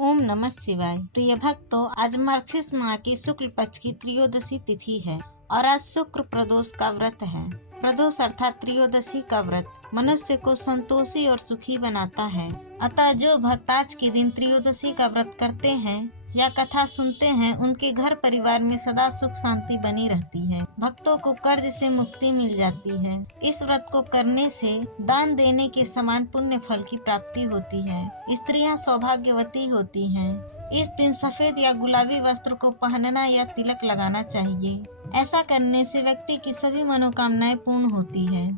ओम नमः शिवाय। प्रिय भक्तों, आज मार्गशीर्ष माह की शुक्ल पक्ष की त्रयोदशी तिथि है और आज शुक्र प्रदोष का व्रत है। प्रदोष अर्थात त्रयोदशी का व्रत मनुष्य को संतोषी और सुखी बनाता है। अतः जो भक्त आज के दिन त्रयोदशी का व्रत करते हैं या कथा सुनते हैं, उनके घर परिवार में सदा सुख शांति बनी रहती है। भक्तों को कर्ज से मुक्ति मिल जाती है। इस व्रत को करने से दान देने के समान पुण्य फल की प्राप्ति होती है। स्त्रियां सौभाग्यवती होती हैं। इस दिन सफेद या गुलाबी वस्त्र को पहनना या तिलक लगाना चाहिए। ऐसा करने से व्यक्ति की सभी मनोकामनाएं पूर्ण होती है।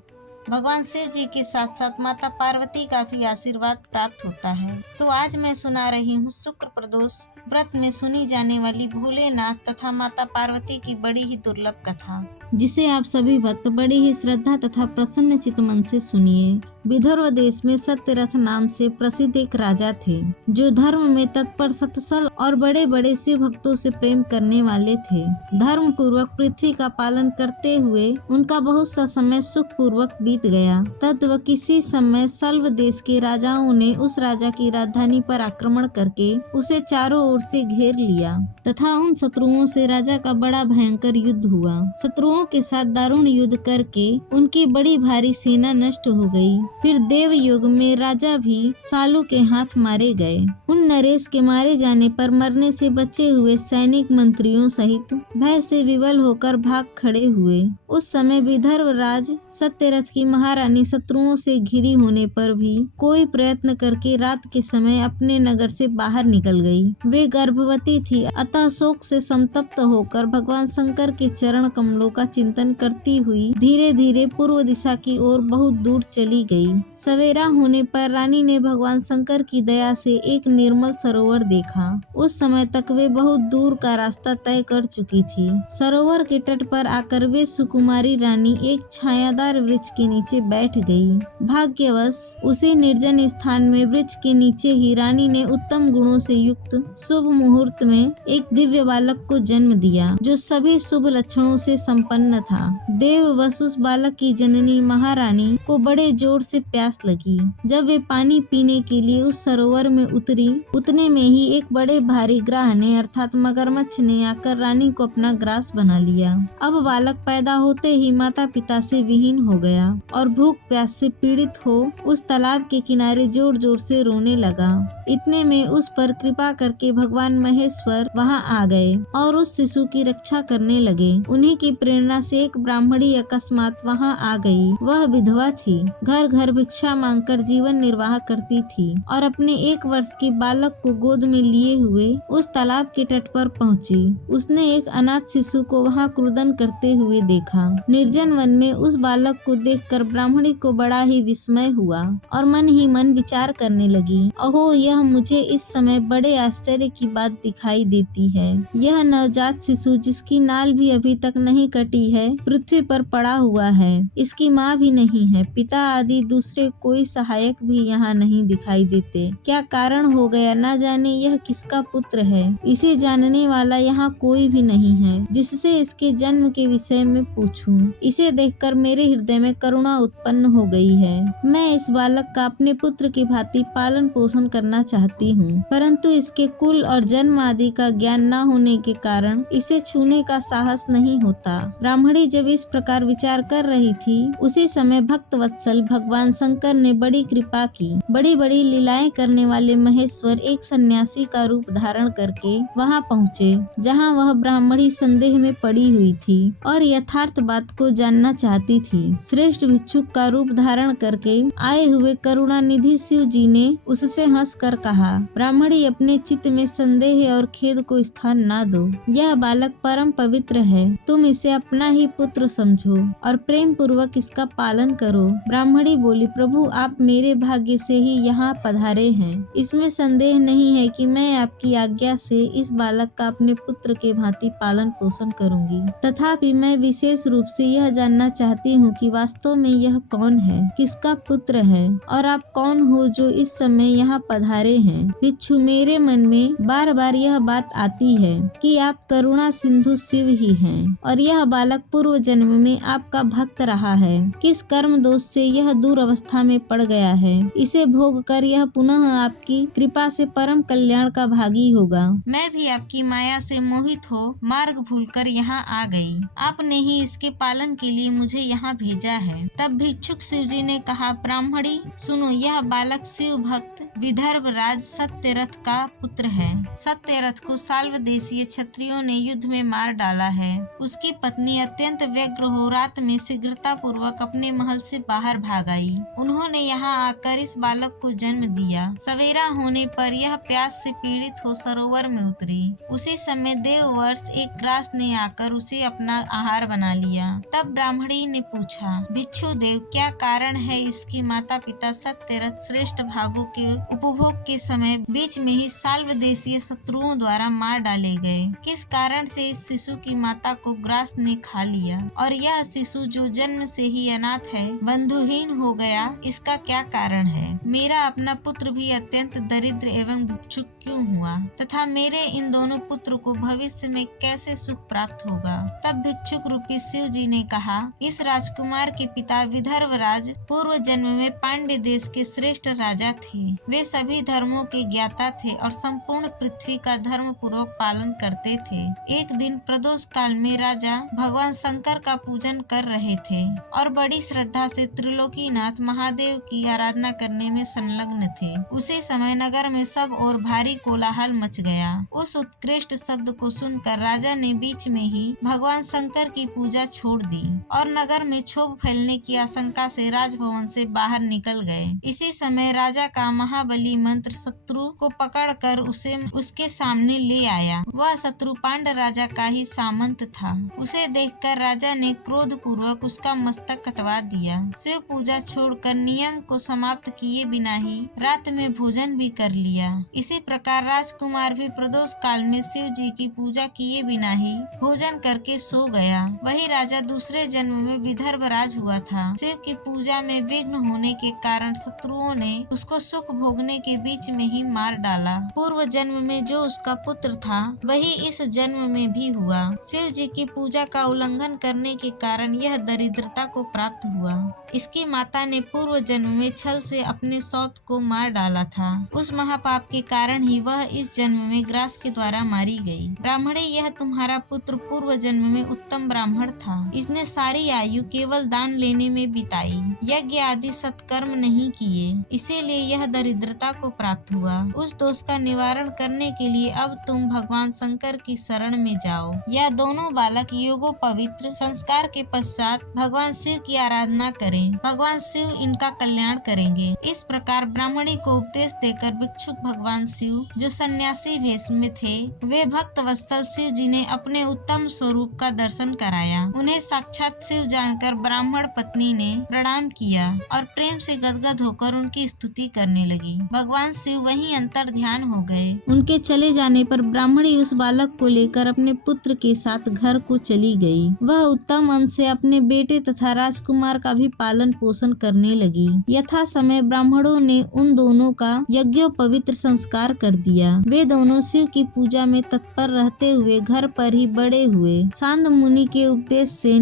भगवान शिव जी के साथ साथ माता पार्वती का भी आशीर्वाद प्राप्त होता है। तो आज मैं सुना रही हूँ शुक्र प्रदोष व्रत में सुनी जाने वाली भोलेनाथ तथा माता पार्वती की बड़ी ही दुर्लभ कथा, जिसे आप सभी भक्त बड़ी ही श्रद्धा तथा प्रसन्न चित्त मन से सुनिए। विदर्भ देश में सत्यरथ नाम से प्रसिद्ध एक राजा थे, जो धर्म में तत्पर, सत्सल और बड़े बड़े शिव भक्तों से प्रेम करने वाले थे। धर्म पूर्वक पृथ्वी का पालन करते हुए उनका बहुत सा समय सुख पूर्वक बीत गया। तब किसी समय सल्व देश के राजाओं ने उस राजा की राजधानी पर आक्रमण करके उसे चारों ओर से घेर लिया तथा उन शत्रुओं से राजा का बड़ा भयंकर युद्ध हुआ। शत्रुओं के साथ दारुण युद्ध करके उनकी बड़ी भारी सेना नष्ट हो गई। फिर देव युग में राजा भी सालू के हाथ मारे गए। उन नरेश के मारे जाने पर मरने से बचे हुए सैनिक मंत्रियों सहित भय से विवल होकर भाग खड़े हुए। उस समय विदर्भ राज सत्यरथ की महारानी शत्रुओं से घिरी होने पर भी कोई प्रयत्न करके रात के समय अपने नगर से बाहर निकल गई। वे गर्भवती थी, अतः शोक से संतप्त होकर भगवान शंकर के चरण कमलों का चिंतन करती हुई धीरे धीरे पूर्व दिशा की ओर बहुत दूर चली गई। सवेरा होने पर रानी ने भगवान शंकर की दया से एक निर्मल सरोवर देखा। उस समय तक वे बहुत दूर का रास्ता तय कर चुकी थी। सरोवर के तट पर आकर वे सुकुमारी रानी एक छायादार वृक्ष के नीचे बैठ गई। भाग्यवश उसी निर्जन स्थान में वृक्ष के नीचे ही रानी ने उत्तम गुणों से युक्त शुभ मुहूर्त में एक दिव्य बालक को जन्म दिया, जो सभी शुभ लक्षणों से संपन्न था। देववश उस बालक की जननी महारानी को बड़े जोर से प्यास लगी। जब वे पानी पीने के लिए उस सरोवर में उतरी, उतने में ही एक बड़े भारी ग्राह ने अर्थात मगरमच्छ ने आकर रानी को अपना ग्रास बना लिया। अब बालक पैदा होते ही माता पिता से विहीन हो गया और भूख प्यास से पीड़ित हो उस तालाब के किनारे जोर जोर से रोने लगा। इतने में उस पर कृपा करके भगवान महेश्वर वहां आ गए और उस शिशु की रक्षा करने लगे। उन्हीं की प्रेरणा से एक ब्राह्मणी अकस्मात वहां आ गई। वह विधवा थी, घर घर भिक्षा मांगकर जीवन निर्वाह करती थी और अपने 1 वर्ष के बालक को गोद में लिए हुए उस तालाब के तट पर पहुंची। उसने एक अनाथ शिशु को वहां क्रुदन करते हुए देखा। निर्जन वन में उस बालक को देखकर ब्राह्मणी को बड़ा ही विस्मय हुआ और मन ही मन विचार करने लगी, अहो, यह मुझे इस समय बड़े आश्चर्य की बात दिखाई देती है। यह नवजात शिशु, जिसकी नाल भी अभी तक नहीं कटी है, पृथ्वी पर पड़ा हुआ है। इसकी माँ भी नहीं है, पिता आदि दूसरे कोई सहायक भी यहाँ नहीं दिखाई देते। क्या कारण हो गया, न जाने यह किसका पुत्र है। इसे जानने वाला यहाँ कोई भी नहीं है, जिससे इसके जन्म के विषय में पूछूं। इसे देखकर मेरे हृदय में करुणा उत्पन्न हो गई है। मैं इस बालक का अपने पुत्र की भांति पालन पोषण करना चाहती हूँ, परंतु इसके कुल और जन्म आदि का ज्ञान न होने के कारण इसे छूने का साहस नहीं होता। ब्राह्मणी जब इस प्रकार विचार कर रही थी, उसी समय भक्त वत्सल भगवान शंकर ने बड़ी कृपा की। बड़ी बड़ी लीलाएं करने वाले महेश्वर एक सन्यासी का रूप धारण करके वहां पहुँचे, जहां वह ब्राह्मणी संदेह में पड़ी हुई थी और यथार्थ बात को जानना चाहती थी। श्रेष्ठ भिक्षुक का रूप धारण करके आए हुए करुणा निधि शिव जी ने उससे हंसकर कहा, ब्राह्मणी, अपने चित्त में संदेह और खेद को स्थान न दो। यह बालक परम पवित्र है। तुम इसे अपना ही पुत्र समझो और प्रेम पूर्वक इसका पालन करो। ब्राह्मणी बोली, प्रभु, आप मेरे भाग्य से ही यहाँ पधारे हैं। इसमें संदेह नहीं है कि मैं आपकी आज्ञा से इस बालक का अपने पुत्र के भांति पालन पोषण करूंगी। तथापि मैं विशेष रूप से यह जानना चाहती हूँ कि वास्तव में यह कौन है, किसका पुत्र है और आप कौन हो जो इस समय यहाँ पधारे हैं। भिक्षु, मेरे मन में बार बार यह बात आती है कि आप करुणा सिंधु शिव ही हैं और यह बालक पूर्व जन्म में आपका भक्त रहा है। किस कर्म दोष से यह दूर अवस्था में पड़ गया है। इसे भोग कर यह पुनः आपकी कृपा से परम कल्याण का भागी होगा। मैं भी आपकी माया से मोहित हो मार्ग भूलकर यहाँ आ गई। आपने ही इसके पालन के लिए मुझे यहाँ भेजा है। तब भिक्षुक शिवजी ने कहा, ब्राह्मणी सुनो, यह बालक शिव भक्त विदर्भ राज सत्यरथ का पुत्र है। सत्यरथ को साल्व देशीय क्षत्रियों ने युद्ध में मार डाला है। उसकी पत्नी अत्यंत व्यग्र हो रात में शीघ्रता पूर्वक अपने महल से बाहर भाग आई। उन्होंने यहाँ आकर इस बालक को जन्म दिया। सवेरा होने पर यह प्यास से पीड़ित हो सरोवर में उतरी। उसी समय देववंश एक ग्रास ने आकर उसे अपना आहार बना लिया। तब ब्राह्मणी ने पूछा, भिक्षु देव, क्या कारण है इसके माता पिता सत्यरथ श्रेष्ठ भागों के उपभोग के समय बीच में ही साल्व देशीय शत्रुओं द्वारा मार डाले गए? किस कारण से इस शिशु की माता को ग्रास ने खा लिया और यह शिशु जो जन्म से ही अनाथ है, बंधुहीन हो गया, इसका क्या कारण है? मेरा अपना पुत्र भी अत्यंत दरिद्र एवं भिक्षुक क्यों हुआ तथा मेरे इन दोनों पुत्र को भविष्य में कैसे सुख प्राप्त होगा? तब भिक्षुक रूपी शिव जी ने कहा, इस राजकुमार के पिता विदर्भ राज पूर्व जन्म में पांड्य देश के श्रेष्ठ राजा थे। वे सभी धर्मों के ज्ञाता थे और संपूर्ण पृथ्वी का धर्म पूर्वक पालन करते थे। एक दिन प्रदोष काल में राजा भगवान शंकर का पूजन कर रहे थे और बड़ी श्रद्धा से त्रिलोकीनाथ महादेव की आराधना करने में संलग्न थे। उसी समय नगर में सब और भारी कोलाहल मच गया। उस उत्कृष्ट शब्द को सुनकर राजा ने बीच में ही भगवान शंकर की पूजा छोड़ दी और नगर में क्षोभ फैलने की आशंका से राजभवन से बाहर निकल गए। इसी समय राजा का महाबली मंत्र शत्रु को पकड़कर उसे उसके सामने ले आया। वह शत्रु पांड राजा का ही सामंत था। उसे देखकर राजा ने क्रोध पूर्वक उसका मस्तक कटवा दिया। शिव पूजा छोड़कर नियम को समाप्त किए बिना ही रात में भोजन भी कर लिया। इसी प्रकार राजकुमार भी प्रदोष काल में शिव जी की पूजा किए बिना ही भोजन करके सो गया। वही राजा दूसरे जन्म में विदर्भ राज हुआ था। शिव की पूजा में विघ्न होने के कारण शत्रुओं ने उसको सुख भोगने के बीच में ही मार डाला। पूर्व जन्म में जो उसका पुत्र था वही इस जन्म में भी हुआ। शिव जी की पूजा का उल्लंघन करने के कारण यह दरिद्रता को प्राप्त हुआ। इसकी माता ने पूर्व जन्म में छल से अपने सौत को मार डाला था। उस महापाप के कारण ही वह इस जन्म में ग्रास के द्वारा मारी गई। ब्राह्मणे, यह तुम्हारा पुत्र पूर्व जन्म में उत्तम ब्राह्मण था। इसने सारी आयु केवल दान लेने में बिताई, यज्ञ आदि सत्कर्म नहीं किए, इसीलिए यह दरिद्रता को प्राप्त हुआ। उस दोष का निवारण करने के लिए अब तुम भगवान शंकर की शरण में जाओ। यह दोनों बालक योगो पवित्र संस्कार के पश्चात भगवान शिव की आराधना करें। भगवान शिव इनका कल्याण करेंगे। इस प्रकार ब्राह्मणी को उपदेश देकर भिक्षुक भगवान शिव, जो सन्यासी वेश में थे, वे भक्त वत्सल शिव जी ने अपने उत्तम स्वरूप का दर्शन कराया। उन्हें साक्षात शिव जानकर ब्राह्मण पत्नी ने प्रणाम किया और प्रेम से गदगद होकर उनकी स्तुति करने लगी। भगवान शिव वहीं अंतर ध्यान हो गए। उनके चले जाने पर ब्राह्मणी उस बालक को लेकर अपने पुत्र के साथ घर को चली गई। वह उत्तम अन्न से अपने बेटे तथा राजकुमार का भी पालन पोषण करने लगी। यथा समय ब्राह्मणों ने उन दोनों का यज्ञोपवीत संस्कार कर दिया। वे दोनों शिव की पूजा में तत्पर रहते हुए घर पर ही बड़े हुए। सांध्य मुनि के उपदेश से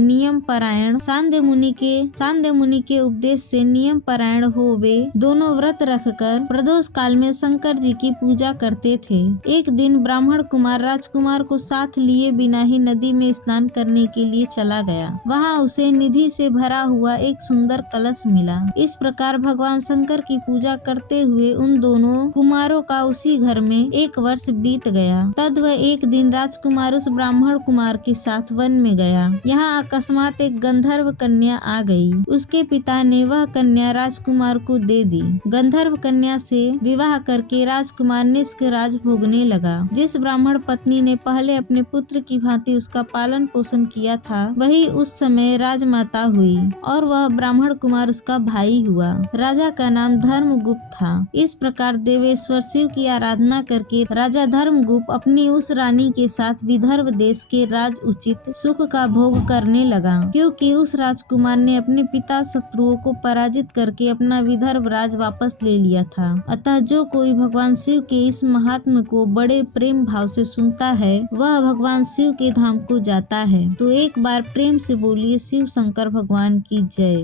नियम परायण हो वे दोनों व्रत रखकर प्रदोष काल में शंकर जी की पूजा करते थे। एक दिन ब्राह्मण कुमार राजकुमार को साथ लिए बिना ही नदी में स्नान करने के लिए चला गया। वहाँ उसे निधि से भरा हुआ एक सुंदर कलश मिला। इस प्रकार भगवान शंकर की पूजा करते हुए उन दोनों कुमारों का उसी घर में एक वर्ष बीत गया। तद एक दिन राजकुमार उस ब्राह्मण कुमार के साथ वन में गया। यहाँ अकस्मात एक गंधर्व कन्या आ गई। उसके पिता ने वह कन्या राजकुमार को दे दी। गंधर्व कन्या से विवाह करके राजकुमार निष्क राज भोगने लगा। जिस ब्राह्मण पत्नी ने पहले अपने पुत्र की भांति उसका पालन पोषण किया था, वही उस समय राजमाता हुई और वह ब्राह्मण कुमार उसका भाई हुआ। राजा का नाम धर्मगुप्त था। इस प्रकार देवेश्वर शिव की आराधना करके राजा धर्मगुप्त अपनी उस रानी के साथ विदर्भ देश के राज उचित सुख का भोग करने लगा, क्योंकि उस राजकुमार ने अपने पिता शत्रुओं को पराजित करके अपना विदर्भ राज वापस ले लिया था। अतः जो कोई भगवान शिव के इस महात्म्य को बड़े प्रेम भाव से सुनता है, वह भगवान शिव के धाम को जाता है। तो एक बार प्रेम से बोलिए शिव शंकर भगवान की जय।